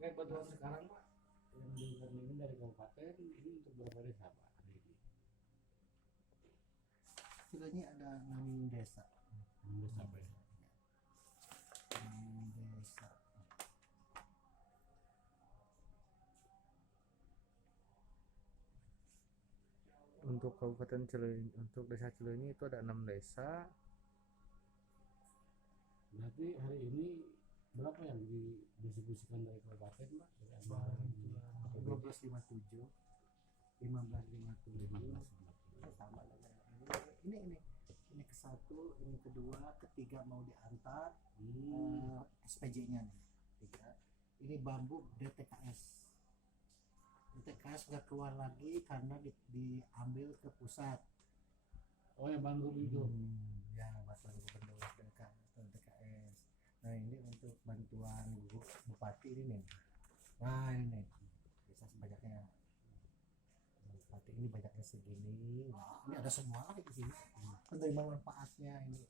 Terkait bantuan sekarang Pak yang digandingin dari kabupaten ini untuk berapa desa Pak hari ini? Setidaknya ada 6 desa. 6 desa Pak ya. 6 desa. Untuk Kabupaten Cileunyi, untuk Desa Cileunyi itu ada 6 desa. Berarti hari ini berapa yang didistribusikan dari kabupaten Pak? Dari anggaran APBD 1557 1557 15. sama dengan ini ke satu, ini kedua, ketiga mau diantar SPJ-nya nih. Tiga. Ini bambu DTKS nggak keluar lagi karena diambil ke pusat. Oh yang Bandung itu. Ya bantuan gubernur DTKS. Nah ini untuk bantuan bupati ini nih. Nah ini nih bisa sebanyaknya. Bupati ini banyaknya segini. Nah, ini ada semua lah di sini. Penerima manfaatnya ini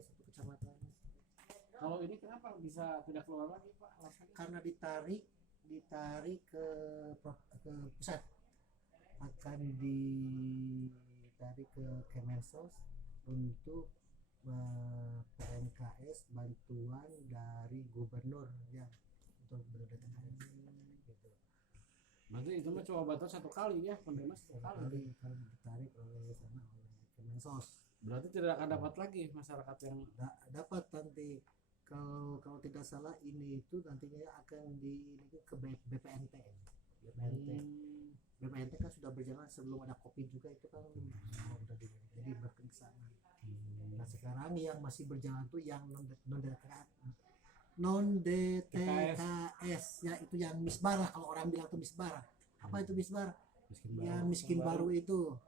satu kecamatan. Kalau ini kenapa bisa tidak keluar lagi Pak? Alasannya? Karena ditarik ke pusat, akan ditarik ke Kemensos untuk PMKS bantuan dari gubernur ya untuk DTKS gitu. Berarti itu mah cuma batas satu kali ya, penerima satu kali. Kalau ditarik oleh sana oleh Kemensos. Berarti tidak akan dapat lagi masyarakat yang Dapat nanti kalau tidak salah ini itu nantinya akan ke BPNT. BPNT kan sudah berjalan sebelum ada COVID juga itu kan udah jadi berkembang ke sana. Nah sekarang yang masih berjalan tuh yang non DTKS ya, itu yang misbara, kalau orang bilang tuh misbara. Apa itu misbara? Miskin baru itu.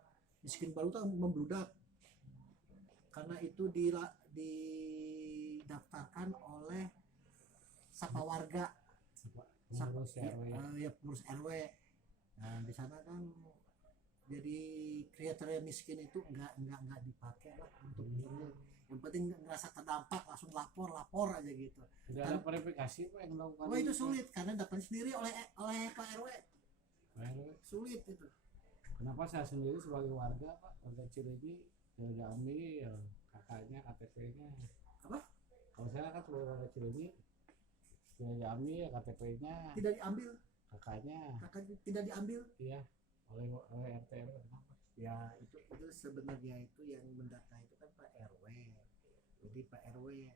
Miskin baru tuh membludak. Karena itu didaftarkan oleh Sapa Warga. pengurus RW. Ya pengurus RW. Nah, di sana kan jadi kriteria miskin itu enggak dipakai lah untuk ini. Yang penting ngerasa terdampak langsung lapor aja gitu. Tidak ada verifikasi Pak yang melakukan. Wah itu sulit karena dapat sendiri oleh Pak RW. RW. Sulit itu. Kenapa saya sendiri sebagai warga Pak, warga Cileunyi tidak diambil kakaknya KTP-nya? Apa? Kalau saya kan sebagai warga Cileunyi tidak diambil KTP-nya, Tidak diambil. kakaknya. Kakak tidak diambil. Iya, oleh RT RW. Kenapa? Ya itu sebenarnya itu yang mendata itu kan Pak RW. Jadi Pak RW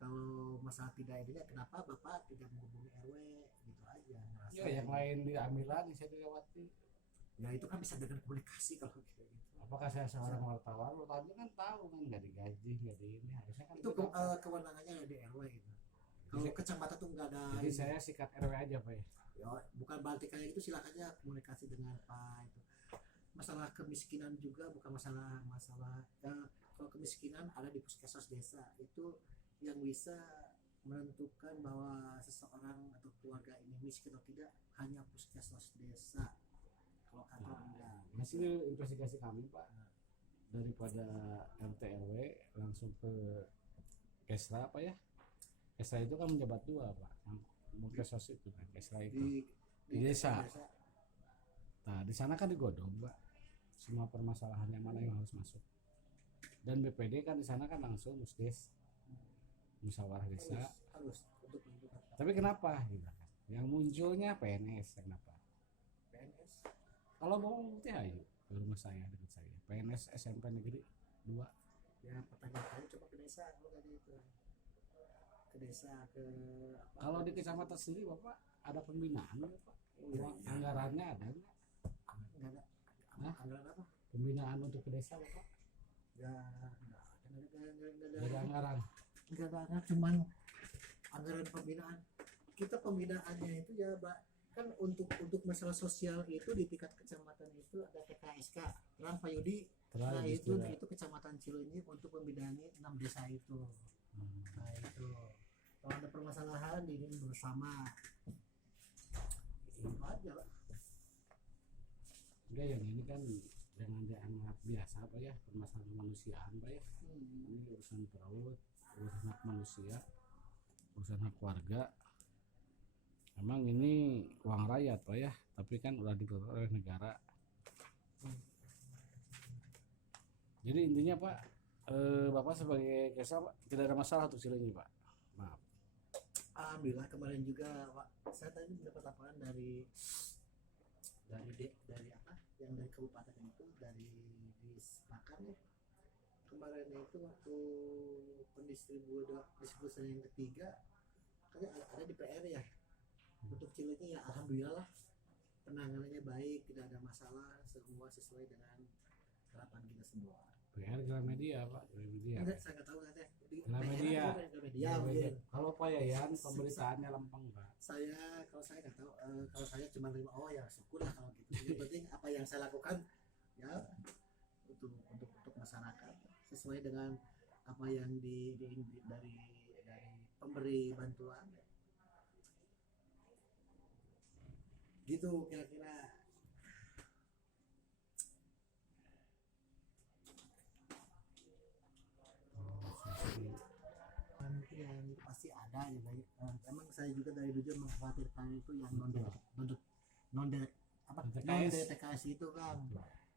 kalau masalah tidak ini kenapa Bapak tidak menghubungi RW gitu aja. Ya yang lain diambil lagi, saya tidak khawatir. Ya itu kan bisa dengan komunikasi kalau gitu. Apakah saya seorang wartawan? Wartawan kan tahu kan nggak digaji, nggak di ini, harusnya kan Itu kita tahu. kewenangannya di RW itu. Kalau kecamatan tuh nggak ada. Jadi saya sikat RW aja Pak ya. Ya, bukan berarti kayak itu, silakan aja komunikasi dengan Pak itu. Masalah kemiskinan juga bukan masalah kalau kemiskinan ada di puskesmas desa itu yang bisa menentukan bahwa seseorang atau keluarga ini miskin atau tidak hanya puskesmas desa. Kalau kantor enggak. Hasil investigasi kami Pak, daripada RT RW langsung ke Kesra Pak ya. Kesra itu kan menjabat dua Pak, yang Puskesmas itu kan Kesra itu di desa. Nah di sana kan digodong Pak, semua permasalahan yang mana yang harus masuk. Dan BPD kan di sana kan langsung musdes, musyawarah desa. Harus untuk menentukan Tapi kenapa gitu kan? Yang munculnya PNS, kenapa? PNS. Kalau mau bukti ayo ke rumah saya, dekat saya. PNS SMP Negeri 2. Ya pertanyaan coba ke desa kalau tadi itu. Ke desa ke apa? Kalau di kecamatan sendiri Bapak ada pembinaan nggak Pak? Uang anggarannya ada nggak? Enggak ada. Hah? Anggaran apa? Pembinaan untuk ke desa Bapak? Enggak Ada anggaran. enggak ada, cuman anggaran pembinaan. Kita pembinaannya itu ya Pak, kan untuk masalah sosial itu di tingkat kecamatan itu ada TKSK Terang Payudi. Nah itu kecamatan Cileunyi untuk pembinaan 6 desa itu. Nah itu kalau ada permasalahan ini bersama itu aja Pak. Enggak, yang ini kan jangan dianggap biasa Pak ya, permasalahan kemanusiaan Pak ya. Ini urusan perut, urusan hak manusia, urusan hak warga. Memang ini uang rakyat Pak ya, tapi kan udah dikelola oleh negara. Jadi intinya Pak, Bapak sebagai Kesa Pak tidak ada masalah untuk Cileunyi Pak. Maaf. Alhamdulillah kemarin juga Pak, saya tadi mendapat laporan dari apa yang dari kabupaten itu, dari Dispakan ya. Kemarin itu waktu distribusi yang ketiga kan ada di PR ya. Untuk Cileunyi ya alhamdulillah lah, penanganannya baik, tidak ada masalah, semua sesuai dengan harapan kita semua. PR Gramedia Pak, Gramedia. Enggak, saya nggak tahu nanti di Gramedia. Gramedia mungkin. Kalau Pak Yayan pemberitaannya lempeng Pak. Kalau saya nggak tahu, kalau saya cuma terima, oh ya syukurlah kalau gitu. Yang penting apa yang saya lakukan ya untuk masyarakat sesuai dengan apa yang dari pemberi bantuan gitu kira-kira. Nanti yang pasti ada ya baik. Emang saya juga dari dulu mengkhawatirkan itu yang non DTKS itu kan,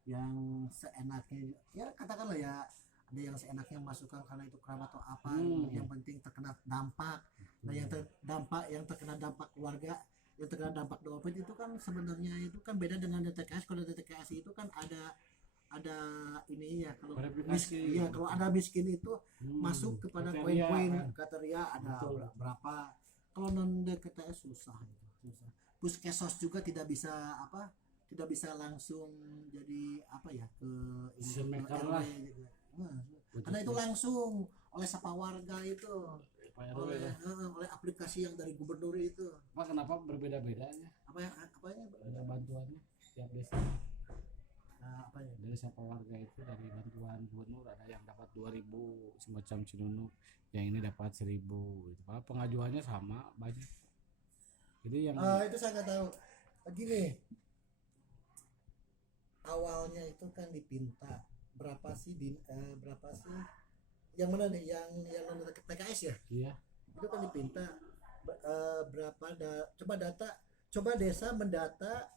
yang seenaknya ya katakanlah ya, ada yang seenaknya masukkan karena itu kerabat atau apa, yang penting terkena dampak. Nah yang terkena dampak keluarga, yang terkena dampak dompet itu kan sebenarnya itu kan beda dengan DTKS. Kalau DTKS itu kan ada ini ya, kalau kalau ada miskin itu masuk kepada poin-poin kriteria ada berapa. Kalau non DTKS susah. Puskesos juga tidak bisa langsung jadi apa ya ke ini ke RW juga. Karena itu langsung oleh sapa warga itu, oleh aplikasi yang dari gubernur itu. Pak kenapa berbeda-bedanya? Apanya? Ada bantuannya tiap desa. Dari sapa warga itu dari bantuan gubernur ada yang dapat 2.000 semacam Cinunuk, yang ini dapat 1.000 gitu. Pak pengajuannya sama banyak. Jadi yang itu saya nggak tahu. Gini, awalnya itu kan dipinta berapa sih yang mana nih, yang non PKS ya? Iya. Itu kan dipinta berapa coba desa mendata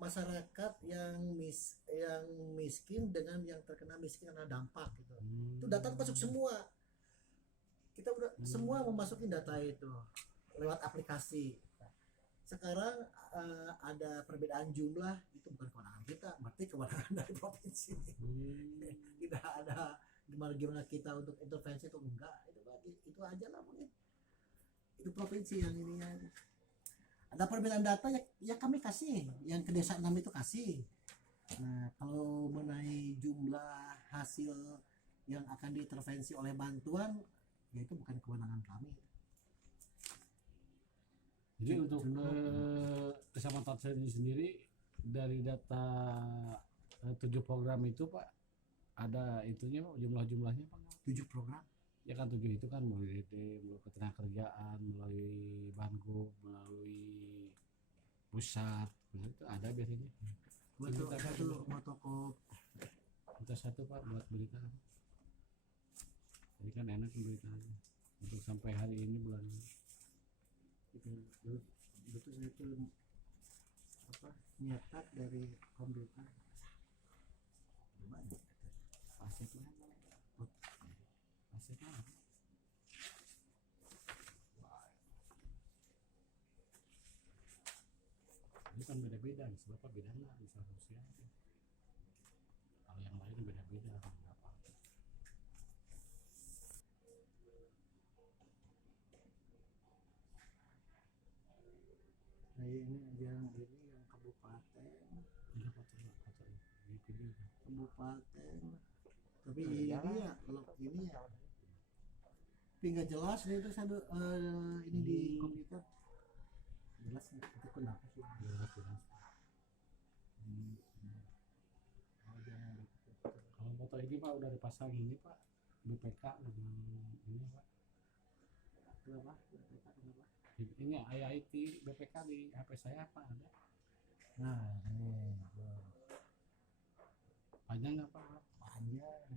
masyarakat yang miskin dengan yang terkena miskin karena dampak gitu. Itu data masuk semua. Kita udah semua memasukin data itu lewat aplikasi. Sekarang ada perbedaan jumlah, itu bukan kewenangan kita, berarti kewenangan dari provinsi. Tidak ada gimana kita untuk intervensi atau enggak, itu aja lah mungkin. Itu provinsi yang ini ya. Ada perbedaan data ya kami kasih, yang ke desa 6 itu kasih. Nah kalau mengenai jumlah hasil yang akan diintervensi oleh bantuan, ya itu bukan kewenangan kami. Jadi untuk kecamatan saya sendiri dari data 7 program itu Pak, ada itunya Pak, jumlah-jumlahnya Pak? 7 program? Ya kan 7 itu kan melalui DD, melalui ketenagakerjaan, melalui Bangkok, melalui pusat, itu ada biasanya. Minta satu Pak buat berita. Jadi kan enak beritanya untuk sampai hari ini bulan ini. Betul itu nyetak dari komputer gimana asetnya ini kan beda-beda, sebab beda nggak bisa sosial, kalau yang lain beda-beda berapa. Nah ini yang kabupaten tapi ini ya kalau ini ya tapi nggak jelas itu saya ini di komputer jelas nggak itu kenapa sih Jelas. Kalau foto ini Pak udah dipasang ini Pak BPK dengan ini Pak. Kenapa? Ini IIT BPK di HP saya Pak ada. Nah ini Panjang nggak Pak? panjang.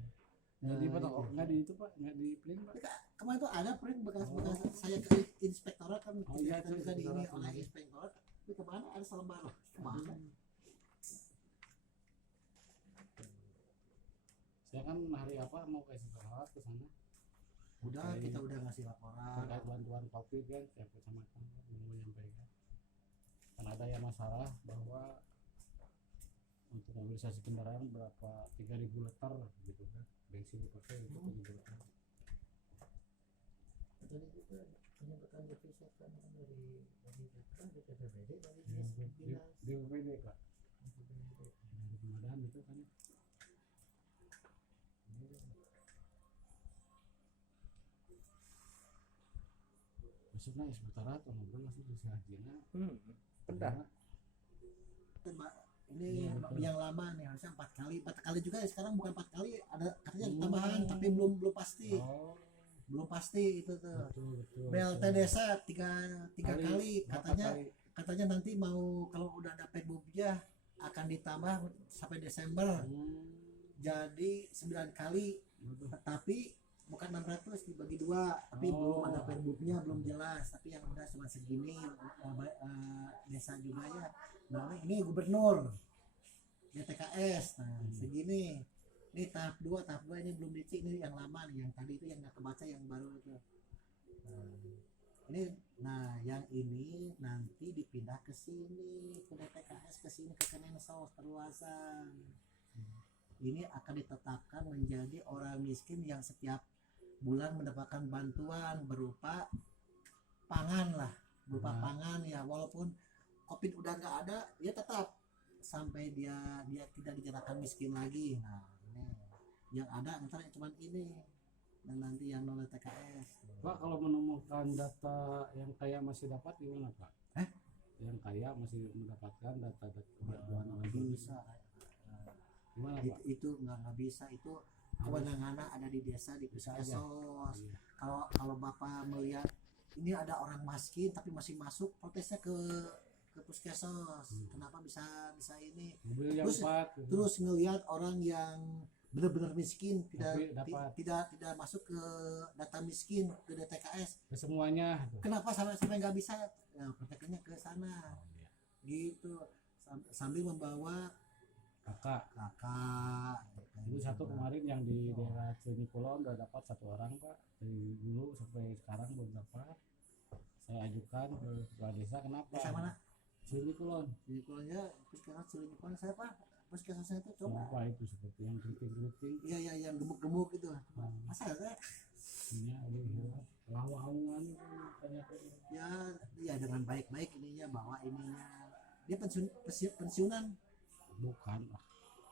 Jadi Nah, foto itu. nggak di itu pak, nggak di print pak. Kemarin tuh ada print bekas-bekas saya ke inspektorat kan, Oh, iya, kita itu juga di ini inspektorat. oleh inspektorat, tapi kemana ada selembar kemana. Saya kan hari apa mau ke sekolah ke sana Udah kita udah ngasih laporan. terkait bantuan COVID kan, saya kecamatan mau menyampaikan kan ada yang masalah bahwa untuk mobilisasi kendaraan berapa 3.000 liter gitu kan, bensin dipakai itu 3.000 liter. Tadi juga penyebutan devisa kan dari apa dari PPBD dari Di dinas BPD pak, dari Pemadam itu kan. Maksudnya inspektorat ngobrol masih bisa hajinya. Pedah. ini Iya, betul. yang lama nih harusnya 4 kali juga ya, sekarang bukan 4 kali, ada katanya Hmm. tambahan tapi belum pasti Oh, belum pasti itu tuh. betul. BLT desa tiga kali berapa katanya kali? katanya nanti mau kalau udah ada Pemubja akan ditambah sampai Desember jadi 9 kali, Waduh. tapi bukan 600 dibagi 2, tapi Oh. belum ada Perbubnya, belum jelas, tapi yang udah cuma segini desa juga ya. Nah ini gubernur DTKS, nah segini, ini tahap 2 ini belum dicek, ini yang lama nih, yang tadi itu yang nggak kebaca, yang baru itu. Nah yang ini nanti dipindah ke sini, ke DTKS, ke sini ke Kemensos perluasan. Ini akan ditetapkan menjadi orang miskin yang setiap bulan mendapatkan bantuan berupa pangan lah, berupa pangan ya, walaupun COVID udah nggak ada, dia tetap sampai dia tidak dinyatakan miskin lagi. Nah ini yang ada ntar cuma ini, dan nanti yang non TKS. Pak, kalau menemukan data yang kaya masih dapat gimana Pak? Yang kaya masih mendapatkan data bantuan orang Bisa. gimana Pak? Itu nggak bisa, itu kewenangannya ada di desa, di Bisa aja. puskesmas. Iya. Kalau bapak melihat ini ada orang miskin tapi masih masuk, protesnya ke puskesmas. Kenapa bisa ini? Mobil yang Terus- 4 gitu. Terus ngelihat orang yang benar-benar miskin Tapi dapat. tidak masuk ke data miskin ke DTKS. Ke semuanya gitu. Kenapa sampai nggak bisa? Nah, prakteknya ke sana gitu, sambil membawa Kakak kakak. itu satu kemarin yang di daerah Cileunyi udah dapat 1 orang Pak, dari dulu sampai sekarang belum dapat. Saya ajukan ke kepala desa, kenapa? Desa mana? Cileunyi Kulon. Jadi kulonnya puskesmas Cileunyi saya Pak, puskesmasnya itu coba. Apa itu seperti yang keriting-keriting? Iya yang gemuk-gemuk gitu. Masa ya? Ini ada lawangan itu banyak. Ya dengan baik-baik ininya, bawa ininya. Dia pensiunan Bukan,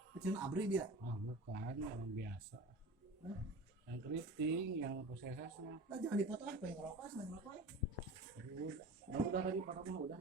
pensiunan ABRI dia. bukan orang biasa. Yang keriting, yang puskesmasnya. Nah, jangan dipoto apa yang ngerokok, senang ngerokok ya. Udah lagi Pak, udah.